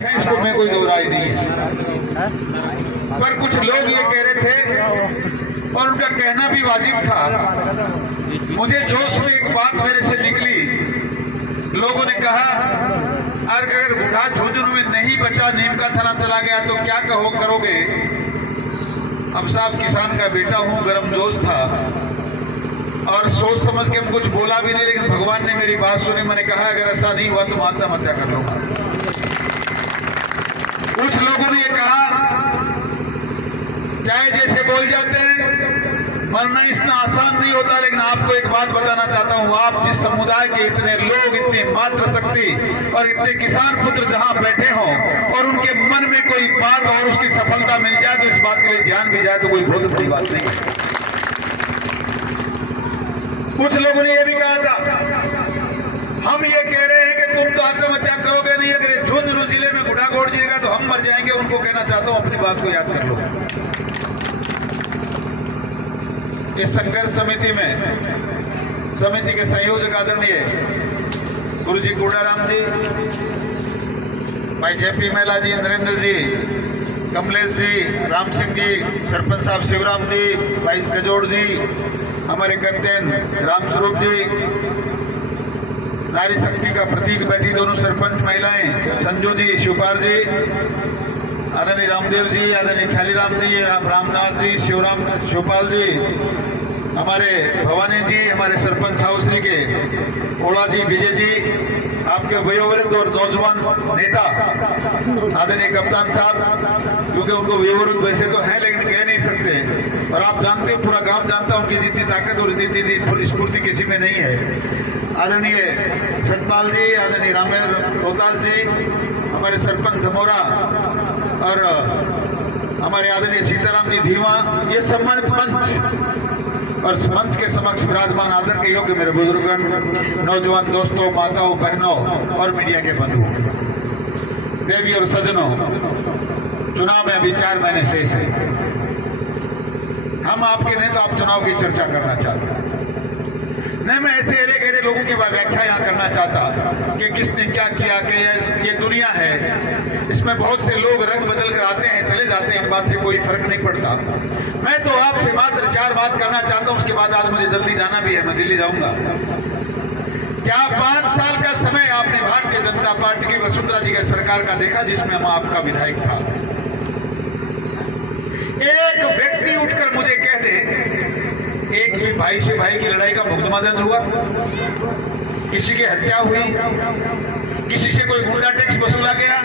है, इसको में कोई घबराई नहीं है। पर कुछ लोग ये कह रहे थे और उनका कहना भी वाजिब था। मुझे जोश में एक बात मेरे से निकली। लोगों ने कहा अगर बूढ़ा झुंझुनू में नहीं बचा, नीम का थाना चला गया तो क्या करोगे। अब साहब किसान का बेटा हूँ, गर्म जोश था और सोच समझ के हम कुछ बोला भी नहीं, लेकिन भगवान ने मेरी बात सुनी। मैंने कहा अगर ऐसा नहीं हुआ तो आत्महत्या कर लूंगा। कुछ लोगों ने ये कहा चाहे जैसे बोल जाते हैं, मरना इतना आसान नहीं होता। लेकिन आपको एक बात बताना चाहता हूं, आप जिस समुदाय के इतने लोग, इतनी मातृशक्ति और इतने किसान पुत्र जहां बैठे हों और उनके मन में कोई बात और उसकी सफलता मिल जाए तो इस बात के लिए ध्यान भी जाए तो कोई बहुत बड़ी बात नहीं है। कुछ लोगों ने यह भी कहा था हम ये कह रहे हैं कि तुम तो आत्महत्या करोगे नहीं, अगर झुंझुनू जिले में गुड़ा गोड़ जाएगा तो हम मर जाएंगे। उनको कहना चाहता हूं अपनी बात को याद कर लो। इस संघर्ष समिति में समिति के संयोजक आदरणीय गुरु जी गुड़ाराम जी, भाई जेपी मेला जी, नरेंद्र जी, कमलेश जी, राम सिंह जी, सरपंच साहब शिवराम जी, भाई गजोड़ जी, हमारे कैप्टन रामस्वरूप जी, नारी शक्ति का प्रतीक बैठी दोनों सरपंच महिलाएं संजू जी, शिवपाल जी, आदरणीय रामदेव जी, आदरणीय ख्यालीराम जी, रामनाथ जी, शिवपाल जी, हमारे भवानी जी, हमारे सरपंच हाउसरी के ओड़ा जी, विजय जी, आपके वयोवृद्ध और नौजवान नेता आदरणीय कप्तान साहब, क्योंकि उनको वयोवृद्ध वैसे तो है लेकिन कह नहीं सकते और आप जानते हो, पूरा गांव जानता हूं कि जितनी ताकत और जितनी स्फूर्ति किसी में नहीं है। आदरणीय सतपाल जी, आदरणीय रामेश्वर रोहतास जी, हमारे सरपंच धमोरा और हमारे आदरणीय सीताराम जी धीमा, ये सम्मानित मंच और मंच के समक्ष विराजमान आदर के योग्य मेरे बुजुर्गों, नौजवान दोस्तों, माताओं, बहनों और मीडिया के बंधुओं, देवी और सज्जनों, चुनाव में अभी 4 महीने शेष है। हम आपके नहीं तो आप चुनाव की चर्चा करना चाहते हैं। नहीं, मैं ऐसे एरे गहरे लोगों की व्याख्या यहाँ करना चाहता कि किसने क्या किया, कि ये दुनिया है, इसमें बहुत से लोग रंग बदल कर आते हैं, चले जाते हैं, इन बात से कोई फर्क नहीं पड़ता। मैं तो आपसे मात्र 4 बात करना चाहता हूँ, उसके बाद आज मुझे जल्दी जाना भी है, मैं दिल्ली जाऊंगा। क्या 5 साल का समय आपने भारतीय जनता पार्टी की वसुंधरा जी की सरकार का देखा जिसमें हम आपका विधायक था? एक व्यक्ति उठकर मुझे कह दे एक भी भाई से भाई की लड़ाई का मुकदमा दर्ज हुआ, किसी की हत्या हुई, किसी से कोई गुंडा टैक्स वसूला गया,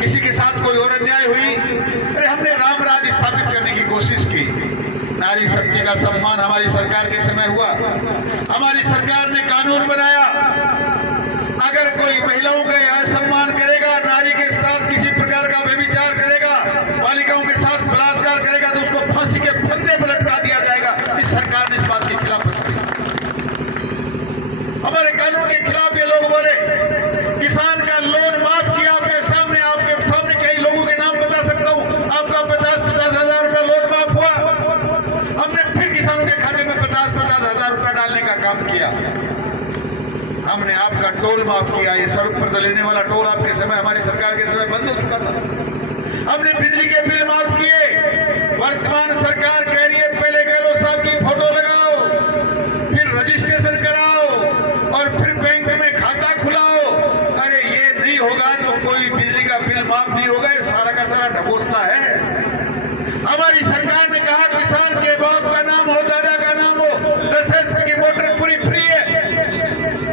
किसी के साथ कोई और अन्याय हुई? अरे हमने राम राज स्थापित करने की कोशिश की। नारी शक्ति का सम्मान हमारी सरकार के समय हुआ। हमारी सरकार ने कानून बनाया, अगर कोई महिलाओं का असम्मान करेगा, नारी के साथ किसी प्रकार का व्यभिचार करेगा, बालिकाओं के साथ बलात्कार करेगा तो उसको फांसी के फंदे पर लटका दिया जाएगा। इस सरकार ने इस बात के खिलाफ हमारे कानून के खिलाफ ये लोग बोले। किसान का लोन माफ किया आपके सामने कई लोगों के नाम बता सकता हूं, आपका 50-50 हजार रुपया लोन माफ हुआ। हमने फिर किसानों के खाते में 50-50 हजार रुपया डालने का काम किया। हमने आपका टोल माफ किया, ये सड़क पर लेने वाला टोल आपके समय, हमारी सरकार के समय बंद हो चुका था। हमने बिजली के बिल माफ किए। वर्तमान सरकार कह रही है पहले गहलोत साहब की फोटो लगाओ, फिर रजिस्ट्रेशन कराओ और फिर बैंक में खाता खुलाओ। अरे ये नहीं होगा तो कोई बिजली का बिल माफ नहीं होगा, ये सारा का सारा ढकोसला है। हमारी सरकार ने कहा किसान के बाप का नाम हो, दादा का नाम हो, 10 रुपए की मोटर पूरी फ्री है।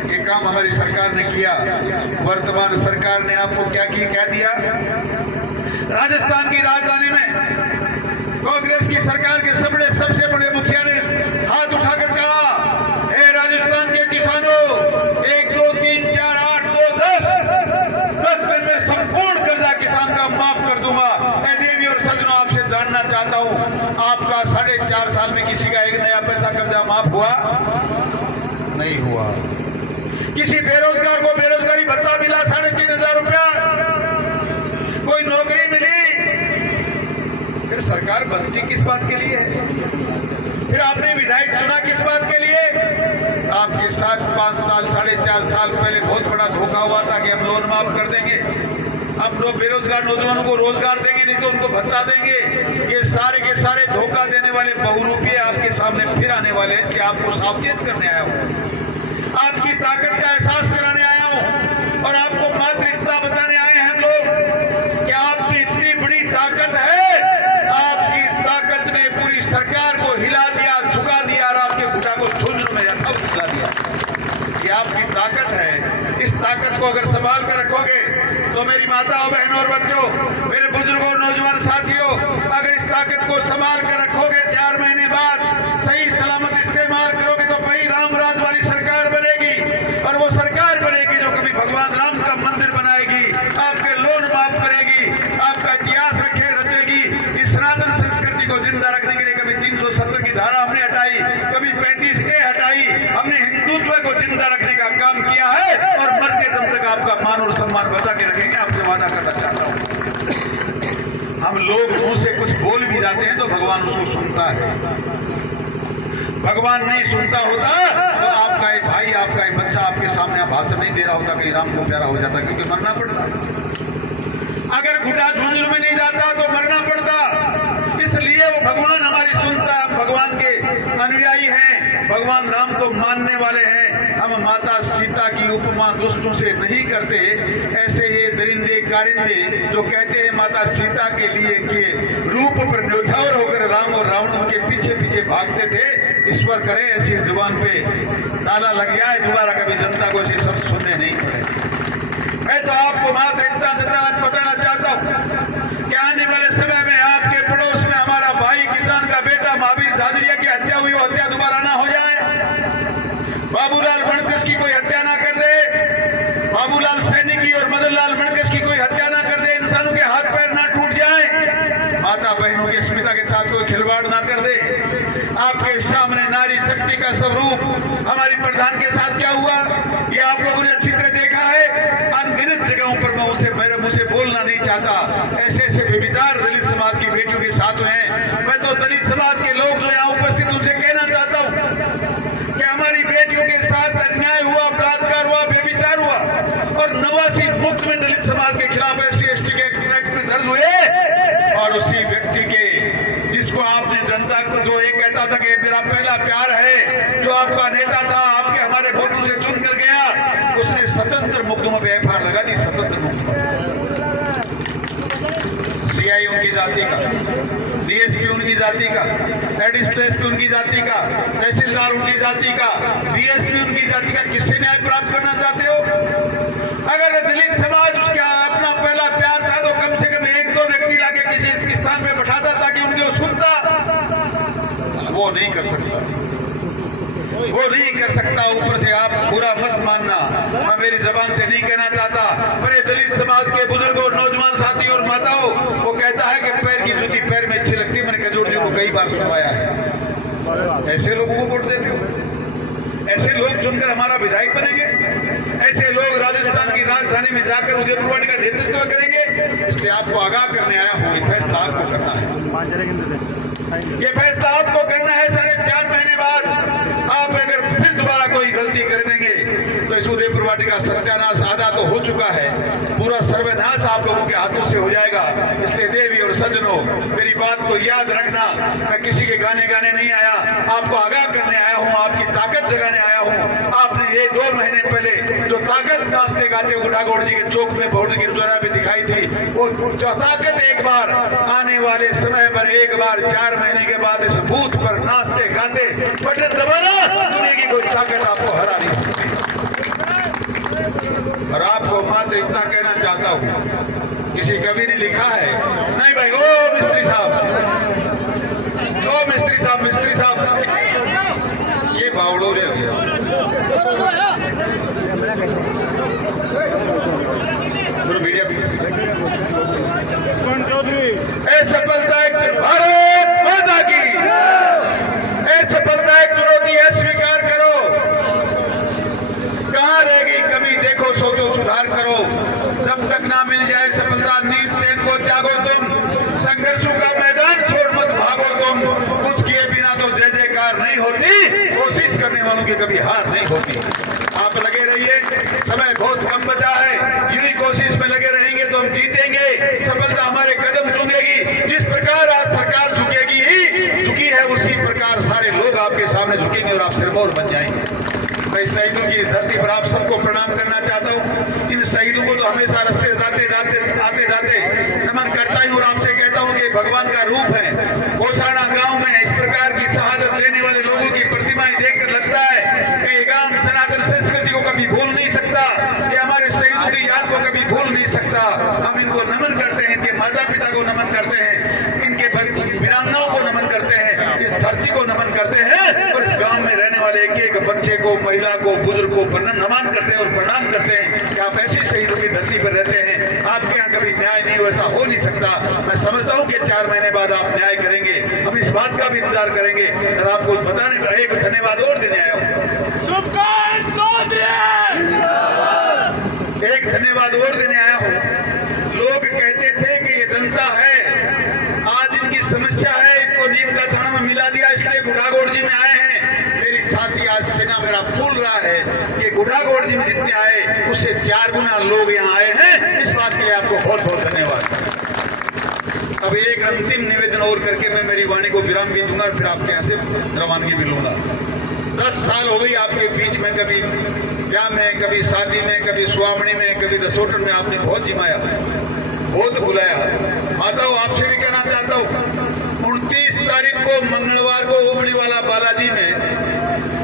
ये काम हमारी सरकार ने किया। वर्तमान सरकार ने आपको क्या दिया? राजस्थान की राजधानी में कांग्रेस की सरकार के सबसे बड़े मुखिया ने हाथ उठाकर कहा, हे राजस्थान के किसानों, 1 2 3 4 8 2 10 दिन में संपूर्ण कर्जा किसान का माफ कर दूंगा। मैं देवी और सज्जनों आपसे जानना चाहता हूं, आपका 4.5 साल में किसी का 1 नया पैसा कर्जा माफ हुआ? नहीं हुआ। किसी बेरोजगार को बेरोजगारी भत्ता मिला 3,500 रुपया? कोई नौकरी मिली? फिर सरकार बनती किस बात के लिए है? फिर आपने विधायक चुना किस बात के लिए? आपके साथ 5 साल 4.5 साल पहले बहुत बड़ा धोखा हुआ था कि हम लोन माफ कर देंगे। अब लोग बेरोजगार नौजवानों को रोजगार देंगे, नहीं तो उनको भत्ता देंगे। ये सारे के सारे धोखा देने वाले बहुरूपी आपके सामने फिर आने वाले हैं कि आपको सावचेत करने आया हूँ, आपकी ताकत का एहसास कराने आया हूँ और आपको मात्र इतना बताने आए हैं हम लोग कि आप में इतनी बड़ी ताकत है, आपकी ताकत ने पूरी सरकार को हिला दिया, झुका दिया और आपके घुटा को झुंझुन में रखा झुका दिया। ये आपकी ताकत है। इस ताकत को अगर संभाल कर रखोगे तो मेरी माताओं, बहनों और बच्चों, मेरे बुजुर्गों और नौजवान साथियों, अगर इस ताकत को संभाल कर रखोगे, 4 महीने बाद सही सलामत इस्तेमाल करोगे तो वही राम राज वाली सरकार बनेगी और वो सरकार बनेगी जो कभी भगवान राम का मंदिर बनाएगी, आपके लोन माफ करेगी, आपका इतिहास रचेगी। इस सनातन संस्कृति को जिंदा रखने के लिए कभी 370 की धारा हमने हटाई, कभी 35A हटाई। हमने हिंदुत्व को जिंदा रखने का काम किया है और मरते दम तक आपका मान और सम्मान बचा के रखेंगे। आपसे वादा करना चाहता हूँ, हम लोग मुंह से कुछ बोल भी जाते हैं तो भगवान उसको सुनता है। भगवान नहीं सुनता होता तो आपका एक भाई, आपका एक बच्चा आपके सामने भाषण नहीं दे रहा होता, कहीं राम को प्यारा हो जाता, क्योंकि मरना पड़ता। अगर घुटा झुंझुन में नहीं जाता तो मरना पड़ता। इसलिए वो भगवान हमारी सुनता है। हम भगवान के अनुयायी हैं, भगवान राम को मानने वाले हैं। हम माता सीता की उपमा दुष्टों से नहीं करते। ऐसे ये दरिंदे कारिंदे जो कहते हैं माता सीता के लिए कि रूप पर न्योछावर होकर राम और रावण उनके पीछे पीछे भागते थे, ईश्वर करे ऐसी जुबान पे ताला लग जाए, दोबारा कभी जनता को ऐसे सब सुनने नहीं पड़े। मैं तो आपको मात्र इतना बताना चाहता हूँ कि आने वाले समय में आपके पड़ोस में हमारा भाई किसान का बेटा महावीर झाझड़िया की हत्या हुई, वो हत्या दोबारा ना हो जाए। बाबूलाल मणकस की कोई हत्या ना कर दे, बाबूलाल सैनी की और मदनलाल मणकस की कोई हत्या ना कर दे, इंसानों के हाथ पैर ना टूट जाए, माता बहनों की अस्मिता के साथ कोई खिलवाड़ ना कर दे। आपके सामने नारी शक्ति का स्वरूप हमारी प्रधान के साथ क्या हुआ, ये आप लोगों ने अच्छी तरह देखा है। अनगिनत जगहों पर मैं उनसे मेरे मुंह से बोलना नहीं चाहता, ऐसे ऐसे बेविचार दलित समाज की बेटियों के साथ हैं। मैं तो दलित समाज के लोग जो यहाँ उपस्थित उनसे कहना चाहता हूँ कि हमारी बेटियों के साथ अन्याय हुआ, बलात्कार हुआ, बेविचार हुआ और 89 मुक्त में दलित समाज के खिलाफ SC/ST के एक्ट में दर्ज हुए और उसी व्यक्ति के जिसको आपने जनता को जो एक कहता था कि मेरा पहला प्यार है, जो आपका नेता था, आपके हमारे वोटों से चुन कर गया, उसने स्वतंत्र मुकदमों पे FIR लगा दी। स्वतंत्र मुकदमा, CI उनकी जाति का, DSP उनकी जाति का, एडिशनल उनकी जाति का, तहसीलदार उनकी जाति का, DSP उनकी जाति का। किससे न्याय प्राप्त करना चाहते हो? अगर दलित समाज उसका अपना पहला प्यार था तो कम से कम 1-2 व्यक्ति लाके किसी स्थान में बैठाता ताकि उनकी वो सुनता। वो नहीं कर सकता, वो नहीं कर सकता। ऊपर से आप बुरा मत मानना, मैं मेरी जबान से नहीं कहना चाहता, पर ये दलित समाज के बुजुर्गों, नौजवान साथी और माताओं, वो कहता है कि पैर की जूती पैर में अच्छी लगती है। मैंने खजूर जी को कई बार सुनवाया है। ऐसे लोगों को वोट देते हो? ऐसे लोग चुनकर हमारा विधायक बनेंगे? ऐसे लोग राजस्थान की राजधानी में जाकर उदयपुरवाड़ी का नेतृत्व करेंगे? इसलिए आपको आगाह करने आया हूँ, ये फैसला आपको करना है। ये फैसला आपको करना है। 4.5 महीने बाद आप अगर फिर दोबारा कोई गलती कर देंगे तो इस उदयपुरवाड़ी का सत्यानाश आधा तो हो चुका है, पूरा सर्वनाश आप लोगों के हाथों से हो जाएगा। इसलिए देवी और सज्जनों, मेरी बात को याद रखना, मैं किसी के गाने नहीं आया, आपको आगाह करने आया हूँ, आपकी ताकत जगाने आया हूँ। आपने ये 2 महीने पहले जो ताकत नाचते गाते गुढ़ागौड़ जी के चौक में भोट गिर चौराहे पे दिखाई थी, वो जो ताकत एक बार आने वाले समय पर, एक बार 4 महीने के बाद इस बूथ पर नाचते गाते बटन दबाना, दुनिया की कोई ताकत आपको हरा नहीं सकती। और आपको मात्र इतना कहना चाहता हूँ, किसी कवि ने लिखा है, नहीं भाई, ओ मिस्त्री साहब, ओ मिस्त्री साहब, मिस्त्री साहब, ये बावड़ो रे मीडिया सफलता भारत माता की, सफलता एक चुनौती है, स्वीकार करो। कहाँ रहेगी कमी, देखो, सोचो, सुधार करो। जब तक ना मिल जाए सफलता, नींद चैन को त्यागो तुम, संघर्षों का मैदान छोड़ मत भागो तुम। कुछ किए बिना तो जय जयकार नहीं होती, कोशिश करने वालों की कभी हार नहीं होती। आप लगे रहिए, समय बहुत कम बचा है, यूं ही कोशिश में लगे रहेंगे तो हम जीतेंगे। और आप सिरमौर बन जाएंगे। मैं शहीदों की धरती पर आप सबको प्रणाम करना चाहता हूँ। इन शहीदों को तो हमेशा रास्ते आते जाते नमन करता हूँ और आपसे कहता हूँ कि भगवान का रूप है। पोसाड़ा गांव में इस प्रकार की शहादत देने वाले लोगों की प्रतिमाएं देखकर लगता है कि ये गांव सनातन संस्कृति को कभी भूल नहीं सकता, ये हमारे शहीदों की याद को कभी भूल नहीं सकता। हम इनको नमन करते हैं, इनके माता पिता को नमन करते हैं, इनके वीरांगनाओं को नमन करते हैं, इस धरती को नमन करते हैं और इस गांव में रहने वाले एक एक बच्चे को, महिला को, बुजुर्ग को नमन करते हैं और प्रणाम करते हैं कि आप ऐसी शहीदों की धरती पर रहते हैं। आपके यहाँ कभी न्याय नहीं, वैसा हो नहीं सकता। मैं समझता हूँ कि 4 महीने बाद आप न्याय करेंगे, हम इस बात का भी इंतजार करेंगे। और आपको बताने का एक धन्यवाद और देने आया हूँ, एक धन्यवाद और देने आया हूँ। लोग कहते थे कि ये जनता है, आज इनकी समस्या है, इनको नीम का दाना में मिला दिया इसलिए गुढ़ागोड़ जी में आए हैं। मेरी छाती आज सेना मेरा फूल रहा है कि गुढ़ागोड़ जी में जितने आए उससे 4 गुना लोग यहाँ आए हैं। इस बात के लिए आपको बहुत बहुत धन्यवाद। अब एक अंतिम निवेदन और करके मैं मेरी वाणी को विराम भी दूंगा, फिर आपके यहाँ से रवानगी भी लूंगा। 10 साल हो गई आपके बीच में, कभी ब्याह में, कभी शादी में, कभी सुहावणी में, कभी दसोटन में आपने बहुत जिमाया, बहुत बुलाया। माताओं, आपसे भी कहना चाहता हूँ 29 तारीख को मंगलवार को उबड़ी वाला बालाजी में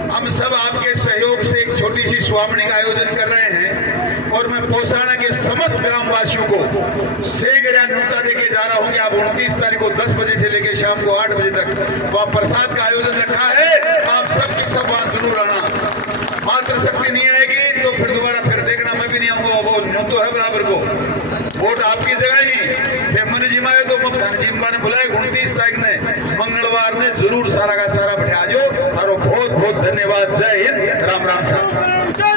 हम सब आपके सहयोग से एक छोटी सी सुहावणी का आयोजन कर रहे हैं और मैं पोसाड़ा के समस्त ग्रामवासियों को सेगरा न्योता देके जा रहा हूँ कि आप 29 तारीख को 10 बजे से लेकर शाम को 8 बजे तक वहाँ प्रसाद का आयोजन रखा है। आप सबके सब वहाँ जरूर आना। मात्र शक्ति नहीं आएगी तो फिर दोबारा फिर देखना, मैं भी नहीं आऊंगा। वो न्योतो है बराबर को, वोट आपकी जगह ही मन जिमाए तो जिम्बा ने बुलाए 29 तारीख ने मंगलवार ने जरूर सारा का सारा बैठा जो। बहुत बहुत धन्यवाद। जय हिंद, राम राम।